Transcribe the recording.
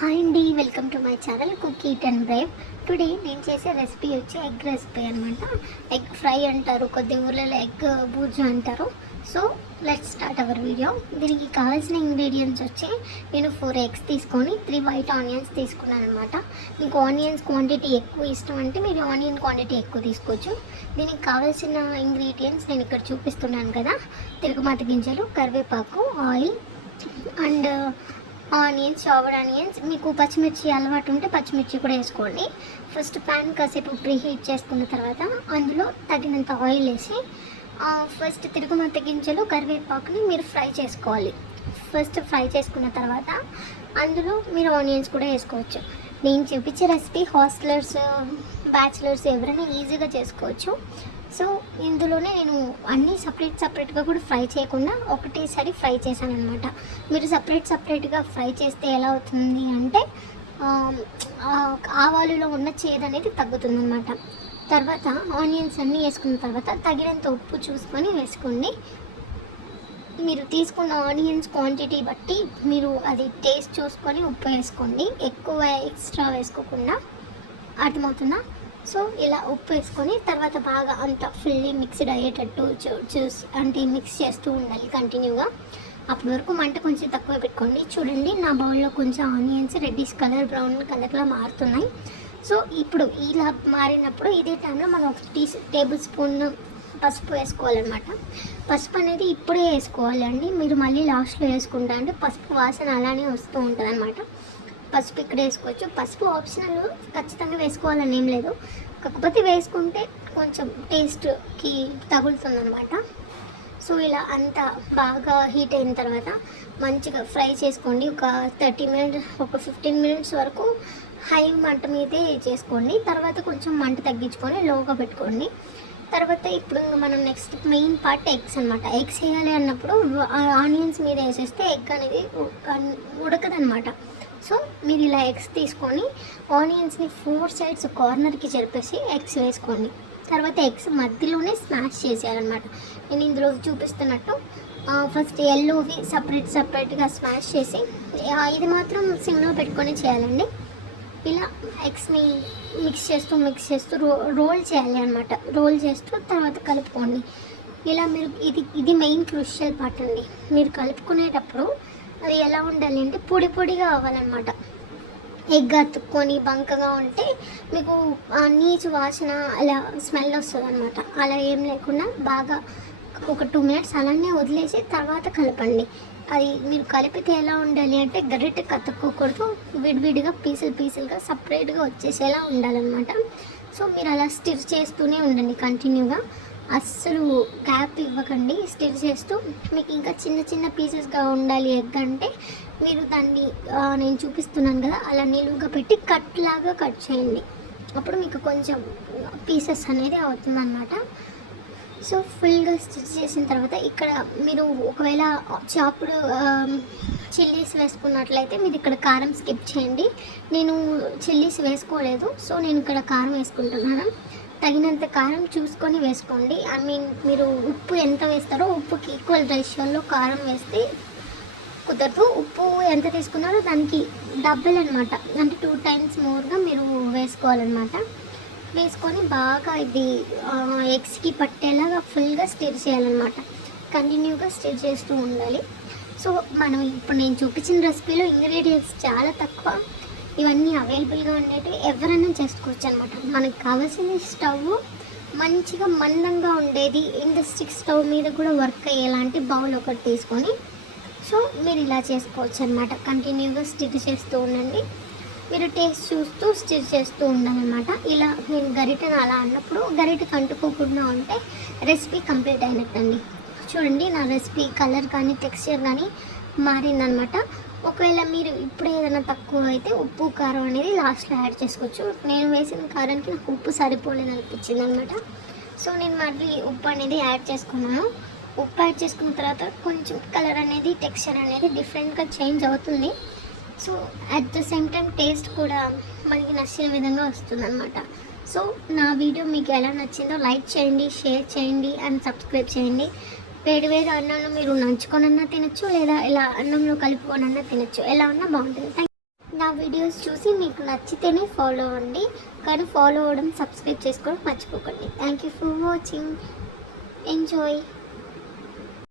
Hi అండి, welcome to my channel cook eat and Brave. Today నేను చేసే recipe వచ్చి ఎగ్ రెసిపీ అనమాట. ఎగ్ ఫ్రై అంటారు, కొద్ది ఊర్లలో ఎగ్ బూజు అంటారు. So let's start our video. దీనికి కావాల్సిన ఇంగ్రీడియంట్స్ వచ్చి నేను 4 ఎగ్స్ తీసుకొని 3 వైట్ ఆనియన్స్ తీసుకున్నాను అనమాట. మీకు ఆనియన్స్ క్వాంటిటీ ఎక్కువ ఇష్టం అంటే మీరు ఆనియన్ క్వాంటిటీ ఎక్కువ తీసుకోవచ్చు. దీనికి కావాల్సిన ఇంగ్రీడియంట్స్ నేను ఇక్కడ చూపిస్తున్నాను కదా. తిరుగుమాత గింజలు, కరివేపాకు, oil and onions, chopped onions. మీకు పచ్చిమిర్చి అలవాటు ఉంటే పచ్చిమిర్చి కూడా వేసుకోండి. ఫస్ట్ ప్యాన్ కాసేపు ప్రీ హీట్ చేసుకున్న తర్వాత అందులో తగినంత ఆయిల్ వేసి ఫస్ట్ తిరుగుమత్త గింజలు, కరివేపాకుని మీరు ఫ్రై చేసుకోవాలి. ఫస్ట్ ఫ్రై చేసుకున్న తర్వాత అందులో మీరు ఆనియన్స్ కూడా వేసుకోవచ్చు. నేను చూపించే రెసిపీ హాస్టలర్స్, బ్యాచిలర్స్ ఎవరైనా ఈజీగా చేసుకోవచ్చు. సో ఇందులోనే నేను అన్నీ సపరేట్గా కూడా ఫ్రై చేయకుండా ఒకటేసారి ఫ్రై చేశాను అనమాట. మీరు సపరేట్గా ఫ్రై చేస్తే ఎలా అవుతుంది అంటే ఆవాలులో ఉన్న చేదు అనేది తగ్గుతుంది అనమాట. తర్వాత ఆనియన్స్ అన్నీ వేసుకున్న తర్వాత తగినంత ఉప్పు చూసుకొని వేసుకోండి. మీరు తీసుకున్న ఆనియన్స్ క్వాంటిటీ బట్టి మీరు అది టేస్ట్ చూసుకొని ఉప్పు వేసుకోండి, ఎక్కువ ఎక్స్ట్రా వేసుకోకుండా. అర్థమవుతుందా? సో ఇలా ఉప్పు వేసుకొని తర్వాత బాగా అంత ఫుల్లీ మిక్స్డ్ అయ్యేటట్టు చూసి అంటే మిక్స్ చేస్తూ ఉండాలి కంటిన్యూగా. అప్పటి వరకు మంట కొంచెం తక్కువ పెట్టుకోండి. చూడండి, నా బౌల్లో కొంచెం ఆనియన్స్ రెడ్డిష్ కలర్, బ్రౌన్ కలర్లో మారుతున్నాయి. సో ఇప్పుడు ఇలా మారినప్పుడు ఇదే టైంలో మనం ఒక టేబుల్ స్పూన్ పసుపు వేసుకోవాలన్నమాట. పసుపు అనేది ఇప్పుడే వేసుకోవాలి అండి, మీరు మళ్ళీ లాస్ట్లో వేసుకుంటా అంటే పసుపు వాసన అలానే వస్తూ ఉంటుంది అనమాట. పసుపు ఇక్కడ వేసుకోవచ్చు. పసుపు ఆప్షనల్, ఖచ్చితంగా వేసుకోవాలని ఏం లేదు. కాకపోతే వేసుకుంటే కొంచెం టేస్ట్కి తగులుతుంది అనమాట. సో ఇలా అంతా బాగా హీట్ అయిన తర్వాత మంచిగా ఫ్రై చేసుకోండి. ఒక 30 మినిట్స్, ఒక 15 మినిట్స్ వరకు హై మంట మీదే చేసుకోండి. తర్వాత కొంచెం మంట తగ్గించుకొని లోగా పెట్టుకోండి. తర్వాత ఇప్పుడు మనం నెక్స్ట్ మెయిన్ పార్ట్ ఎగ్స్ అనమాట. ఎగ్స్ వేయాలి అన్నప్పుడు ఆనియన్స్ మీద వేసేస్తే ఎగ్ అనేది ఉడకదనమాట. సో మీరు ఇలా ఎగ్స్ తీసుకొని ఆనియన్స్ని 4 సైడ్స్ కార్నర్కి జరిపేసి ఎగ్స్ వేసుకోండి. తర్వాత ఎగ్స్ మధ్యలోనే స్మాష్ చేసేయాలన్నమాట. నేను ఇందులో చూపిస్తున్నట్టు ఫస్ట్ ఎల్లోవి సపరేట్గా స్మాష్ చేసి ఇది మాత్రం సిమ్లో పెట్టుకొని చేయాలండి. ఇలా ఎగ్స్ని మిక్స్ చేస్తూ రోల్ చేయాలి అనమాట. రోల్ చేస్తూ తర్వాత కలుపుకోండి. ఇలా మీరు ఇది మెయిన్ క్రూషియల్ పార్ట్ అండి. మీరు కలుపుకునేటప్పుడు అది ఎలా ఉండాలి అంటే పొడిగా అవ్వాలన్నమాట. ఎగ్ అతుక్కొని బంకగా ఉంటే మీకు నీచు వాసన అలా స్మెల్ వస్తుంది అనమాట. అలా ఏం లేకుండా బాగా ఒక 2 మినిట్స్ అలానే వదిలేసి తర్వాత కలపండి. అది మీరు కలిపితే ఎలా ఉండాలి అంటే గరిటె కతుక్కోకూడదు, విడివిడిగా పీసులుగా సపరేట్గా వచ్చేసేలా ఉండాలన్నమాట. సో మీరు అలా స్టిర్ చేస్తూనే ఉండండి కంటిన్యూగా, అస్సలు గ్యాప్ ఇవ్వకండి. స్టిర్ చేస్తూ మీకు ఇంకా చిన్న పీసెస్గా ఉండాలి ఎగ్ అంటే మీరు దాన్ని నేను చూపిస్తున్నాను కదా అలా నిలువుగా పెట్టి కట్లాగా కట్ చేయండి. అప్పుడు మీకు కొంచెం పీసెస్ అనేది అవుతుందన్నమాట. సో ఫుల్గా స్టిచ్ చేసిన తర్వాత ఇక్కడ మీరు ఒకవేళ చాప్డ్ చిల్లీస్ వేసుకున్నట్లయితే మీరు ఇక్కడ కారం స్కిప్ చేయండి. నేను చిల్లీస్ వేసుకోలేదు, సో నేను ఇక్కడ కారం వేసుకుంటున్నాను. తగినంత కారం చూసుకొని వేసుకోండి. మీరు ఉప్పు ఎంత వేస్తారో ఉప్పుకి ఈక్వల్ రేషియోలో కారం వేస్తే కుదరదు. ఉప్పు ఎంత తీసుకున్నారో దానికి డబుల్ అనమాట, అంటే 2 టైమ్స్ మోర్గా మీరు వేసుకోవాలన్నమాట. వేసుకొని బాగా ఇది ఎగ్స్కి పట్టేలాగా ఫుల్గా స్టిర్ చేయాలన్నమాట. కంటిన్యూగా స్టిర్ చేస్తూ ఉండాలి. సో మనం ఇప్పుడు నేను చూపించిన రెసిపీలో ఇంగ్రీడియంట్స్ చాలా తక్కువ, ఇవన్నీ అవైలబుల్గా ఉండేవి, ఎవరైనా చేసుకోవచ్చు అనమాట. మనకు కావాల్సిన స్టవ్ మంచిగా మందంగా ఉండేది, ఇండస్ట్రిక్ స్టవ్ మీద కూడా వర్క్ అయ్యేలాంటి బౌల్ ఒకటి తీసుకొని సో మీరు ఇలా చేసుకోవచ్చు అనమాట. కంటిన్యూగా స్టిర్ చేస్తూ ఉండండి. మీరు టేస్ట్ చూస్తూ స్టిర్ చేస్తూ ఉండాలన్నమాట. ఇలా నేను గరిటెను అలా అన్నప్పుడు గరిటెకి అంటుకోకుండా ఉంటే రెసిపీ కంప్లీట్ అయినట్టండి. చూడండి, నా రెసిపీ కలర్ కానీ టెక్స్చర్ కానీ మారిందనమాట. ఒకవేళ మీరు ఇప్పుడు ఏదైనా తక్కువ అయితే ఉప్పు కారం అనేది లాస్ట్లో యాడ్ చేసుకోవచ్చు. నేను వేసిన కారానికి నాకు ఉప్పు సరిపోలేదు అనిపించింది అనమాట. సో నేను మళ్ళీ ఉప్పు అనేది యాడ్ చేసుకున్నాను. ఉప్పు యాడ్ చేసుకున్న తర్వాత కొంచెం కలర్ అనేది, టెక్స్చర్ అనేది డిఫరెంట్గా చేంజ్ అవుతుంది. So at the same time taste కూడా మనకి నచ్చిన విధంగా వస్తుంది అనమాట. సో నా వీడియో మీకు ఎలా నచ్చిందో లైక్ చేయండి, షేర్ చేయండి అండ్ సబ్స్క్రైబ్ చేయండి. వేడి అన్నంలో మీరు నంచుకొనన్నా తినచ్చు, లేదా ఇలా అన్నంలో కలుపుకొనన్నా తినచ్చు, ఎలా ఉన్నా బాగుంటుంది. నా నా వీడియోస్ చూసి మీకు నచ్చితేనే ఫాలో అవ్వండి, కానీ ఫాలో అవ్వడం సబ్స్క్రైబ్ చేసుకోవడం మర్చిపోకండి. Thank you for watching. Enjoy.